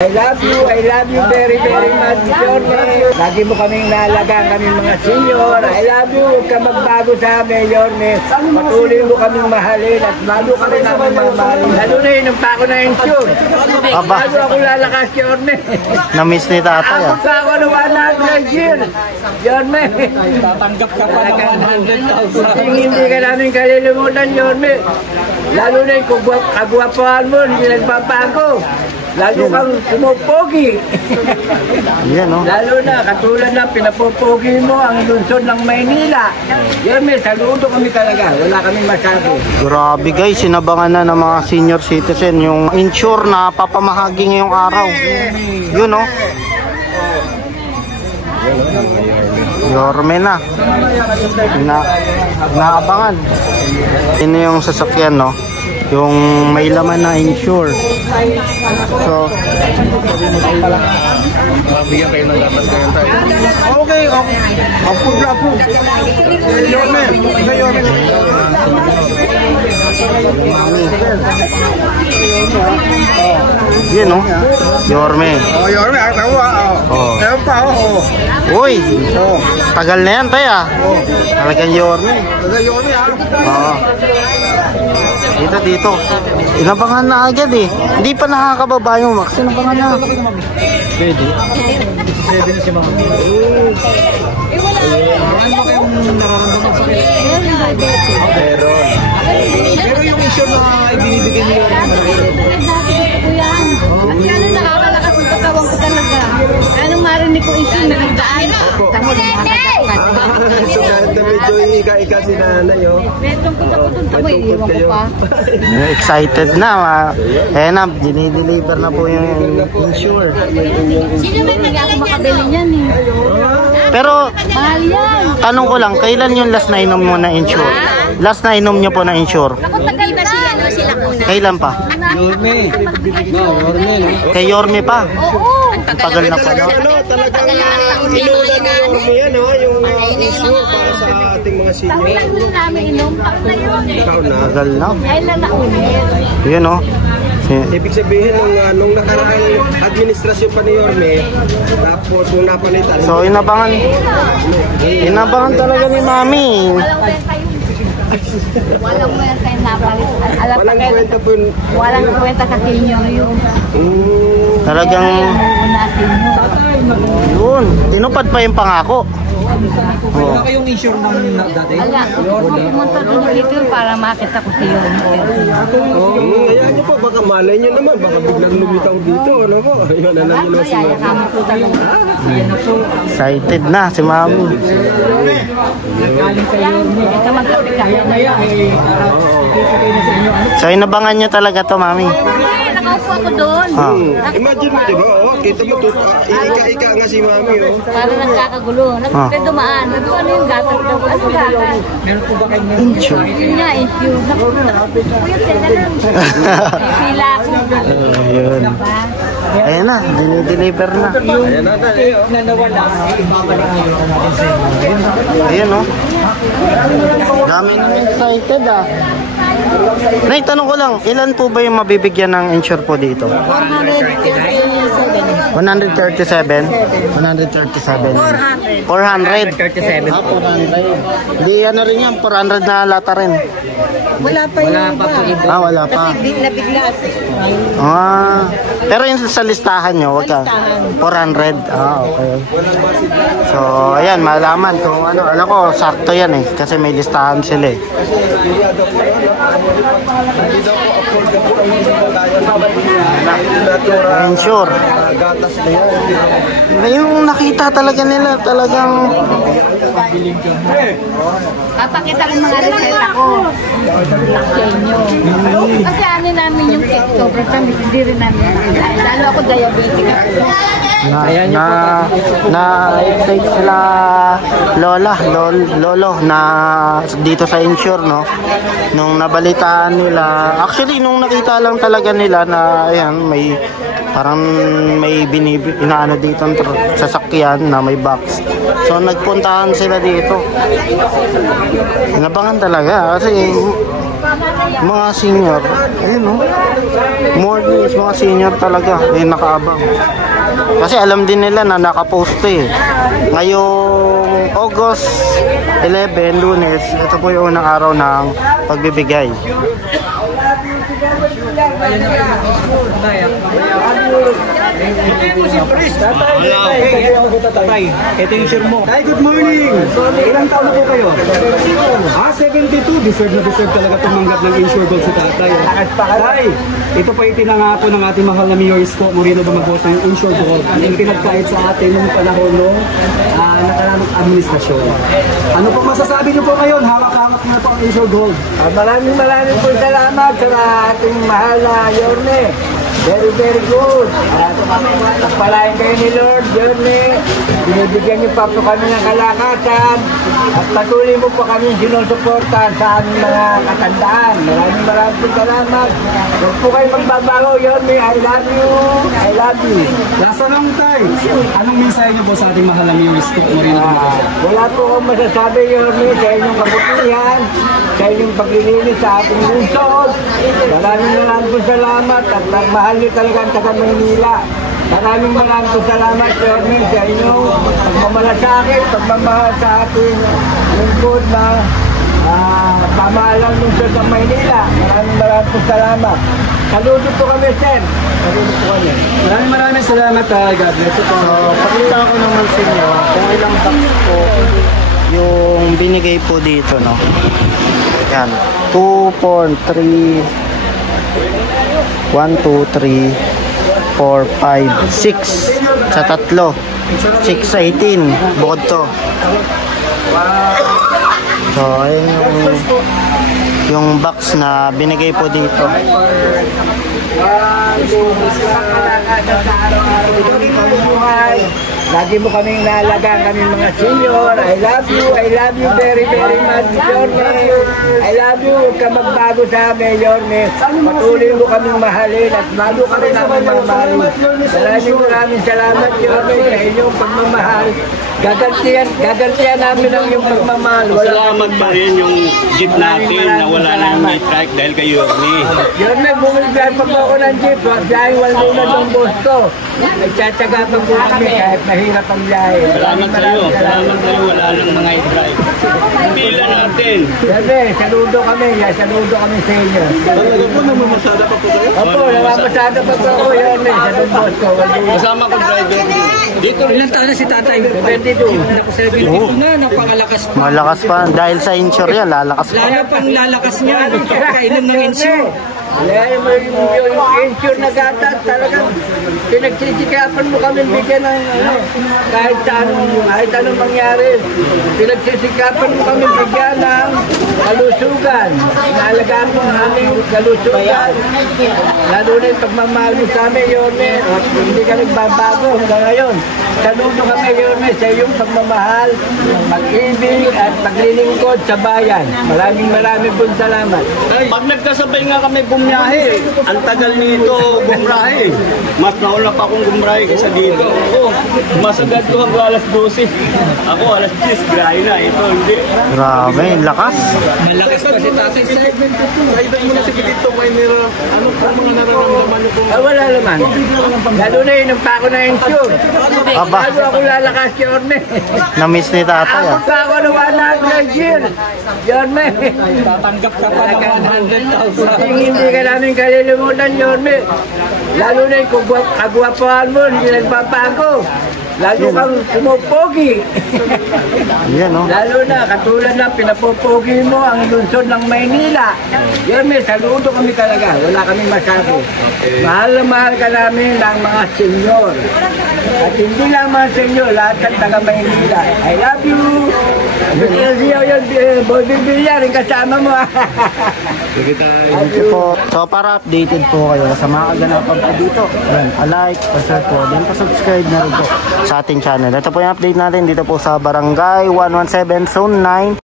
I love you very much, Yorme. Lagi mo kaming naalagaan kaming mga senior. I love you, huwag ka magbago sa amin, Yorme. Patuloy mo kaming mahalin at bago ka rin namin mamahalin. Lalo na yun, nung pa ako na insure. Bago ako lalakas, Yorme. Na-miss ni tatay. Ako pa ako ng 100 years, Yorme. Tatanggap ka pa ng 100,000. Hindi ka namin kalilimutan, Yorme. Lalo na yung kagwapuhan mo, hindi nagpapago. Lalo kang pumupogi. Yan, no? Lalo na, katulad na pinapopogi mo ang lungsod ng Maynila. Yan, may saludo kami talaga. Wala kami masabi. Grabe guys, sinabangan na ng mga senior citizen yung insure na papamahagi ngayong araw. Yun, no? Yorme na. Naabangan. Ino yung sasakyan, no? Yung may laman na insure. So, Bigyan kayo ng lapas ngayon tayo. okay. Approve. Yorme. Yan, no? Yorme. Oh, Yorme, ako Oh. Meron pa, Uy, tagal na yan, tayo. Talagang Yorme. Yorme, Oo. Dito. Inabangan na agad eh. Hindi pa nakakababa yung Max. Inabangan na. Pwede. 7 na si Mama. Ano ba kayong nararamdaman sa kanya? Pero yung insure na ibinibigay niyo Kasi ano nakakalakas ang katawan ko talaga. Anong marinig ko isi na nagdaan? Tamo na So kahit na medyo ika-ika si nanay, tungkol ako dun. Tamo, iiwan ko pa. Excited na. Eh na, dinideliver na po yung insure. Sino ba hindi ako makabili niyan eh? Pero, Mahal yan. tanong ko lang, kailan yung last na inom mo na insure? Last na inom nyo po na insure? Ako tagal na. Sila kuna. Kailan pa? Yorme. Yorme. Kay Yorme pa? Oo. Ang tagal na pala. Talagang inulan ni Yorme yan, yung insure para sa ating mga Taon senior. lang na namin inom. Taon na yun. Taon na. Tagal na. Ay lalaunin. Yun, no? Ibig sabihin nung nakaraang administrasyon pa ni Yorme, tapos nung napalitan. So, inabangan talaga ni Mami. Walang kwenta yung napalit. Walang kwenta po yun. Walang kwenta sa senior yun. Talagang, Una senior. yun, tinupad pa yung pangako. Wala kayong insure ng dati? Ala, pumunta doon dito para makita ko si Yorme. Hayaan niyo po, baka malay niyo naman, baka biglang lumitaw dito, ano po? Ayun, ano Ano yun si yaya kami ko talaga. Excited na si Mami. Hindi ka magkapi ka. So, inabangan nyo talaga to, Mami. Nakaupo ako doon. Imagine mo, di ba? Kita mo, ika-ika nga si Mami, Para nagkakagulo. Nagkakagulo dumaan. Nabi ano yung gatas daw? Ano gatas? Meron po ba kayong Insure. Yun nga, issue. Kuya, sila lang. May pila ako. Ayun. Ayan na, dinideliver na. na nawala, ibabalik niyo natin sa inyo. Ayan, no? Dami na excited, ah. Nay, tanong ko lang, ilan po ba yung mabibigyan ng insure po dito? 437. 137? 137. 400. 400? Ah, 400. Di ano rin yan, 400 na lata rin. Wala pa yung iba. Ah, wala pa. Kasi nabigla. Ah, pero yung sa listahan nyo, wag ka. 400. Ah, okay. So, ayan, malaman kung ano. Alam ko, sakto yan eh. Kasi may listahan sila eh. Insure. Yung nakita talaga nila, talagang Papakita ko mga reseta ko. Sa inyo. Kasi ano namin yung cake. Sobrang tamis. Hindi rin namin. Lalo ako diabetic ako. na-excite sila lolo na dito sa insure, no? Nung nabalitaan nila, actually nung nakita lang talaga nila na ayan, may parang may inaano dito sasakyan na may box. So nagpuntahan sila dito. Inabangan talaga kasi mga senior, ayun, no? More is mga senior talaga, nakaabang. Kasi alam din nila na nakapost ngayong August 11, Lunes, ito po yung unang araw ng pagbibigay. Ito yung share mo. Tay, good morning! Ilang taon na po kayo? 72. Deserve na deserve talaga tumanggap ng insure gold si tatay. Tay, ito po yung pinangako ng ating mahal na Mayor Isko Moreno Dumagoso, yung insure gold. Yung pinagkait sa atin nung panahon nung nakaramang administrasyon. Ano po masasabi niyo po ngayon? Hawak-hawak na po ang insure gold. Maraming po salamat sa ating mahal na Yorme. Very, very good. Pagpalain kayo ni Lord, Yorme. Binibigyan niyo pa po kami ng kalakasan. At patuloy mo po kami sinusuportahan sa aming mga katandaan. Maraming po salamat. Huwag po kayo magbabago, Yorme. I love you. I love you. Lasa lang tayo. Anong mensahe niyo po sa ating mahal na Mayor Isko Moreno Dumagoso? Wala po akong masasabi, Yorme, sa inyong kabutihan, sa inyong paglilinis sa ating lungsod. Maraming po salamat at mahal niyo talaga ang taga Maynila. Maraming po salamat, Yorme, sa inyong pagmamalasakit, pagmamahal sa ating lungsod na pamahalang lungsod ng Maynila. Maraming po salamat. Saludo po kami, sir. Saludo po kami. Maraming salamat, God bless you po. So, pakita ko naman sa inyo kung ilang box po yung binigay po dito, no? Yan. 2, 4, 3, 1, 2, 3, 4, 5, 6 sa tatlo. 6 sa 18. Bukod to. So, ayun yung box na binigay po dito. Lagi mo kaming nalagaan, kaming mga senior. I love you very, very much, Yorme. I love you, huwag ka magbago sa amin, Yorme. Patuloy mo kaming mahalin at bago ka rin namin magmahalin. Maraming salamat, Yorme, sa inyong pagmamahal. Gagantihan namin ang iyong pagmamahal. Salamat pa rin yung jeep natin na wala na yung may trike dahil kay Yorme. Yorme, bumibigay pa po ako ng jeep. Dahil wala na yung boss ko. Nagtsatsaga pa po kami kahit mahirap ang biyahe. Salamat sa'yo. Salamat sa'yo. Wala nang mga i-drive. Pila natin. Yorme, saludo kami. Saludo kami sa inyo. Talaga po, namamasada pa po kayo? Opo, namamasada pa po ako, Yorme. Sa yung boss ko. Kasama ko driver. Dito Ilang taon na si tatay? 22. Naku, 72 na, napakalakas pa. Malakas pa. Dahil sa insure yan, lalakas pa. Lalo pang lalakas niya, kainom ng insure. Yung insure na gata, talagang pinagsisikapan mo kami bigyan ng kahit anong mangyari. Pinagsisikapan mo kami bigyan ng kalusugan. Inaalagaan mo ang aming kalusugan. Lalo na yung pagmamahal mo sa amin, Yorme. Hindi ka nagbabago hanggang ngayon. Saludo kami, Yorme, sa iyong pagmamahal, pag-ibig at paglilingkod sa bayan. Maraming po salamat. pag nagkasabay nga kami bumiyahe, ang tagal nito gumrahe. Mas nauna pa akong gumrahe kaysa dito. Oo, mas agad ko hanggang alas 12. Ako alas 10, grahe na. Ito hindi. Grabe, lakas. Malakas pa si tatay. Sa edad mo na si Pilito, may ano po mga nararamdaman niyo po? Wala naman. Lalo na yun, pa ako na insure. Aba. Bago ako lalakas, Yorme. Na-miss ni tatay, Ako pa ako ng 100 years. Yorme. Tatanggap ka pa ng 100,000. Hindi ka namin kalilimutan, Yorme. Lalo na yung kagwapuhan mo, hindi nagpapago. Lalo kang pumupogi. Yan, no? Lalo na, katulad na pinapopogi mo ang lungsod ng Maynila. Yorme, saludo kami talaga. Wala kaming masabi. Mahal na mahal ka namin ng mga senyor. At hindi lang mga senyor, lahat ng taga Maynila. I love you. Kasi yun, Boy Bibilya rin kasama mo. Sige tayo. Thank you po. So para updated po kayo sa mga kaganapan po dito, yan, pa-like, pa-share po, then pa-subscribe na rin po sa ating channel. Ito po yung update natin dito po sa Barangay 117 Zone 9.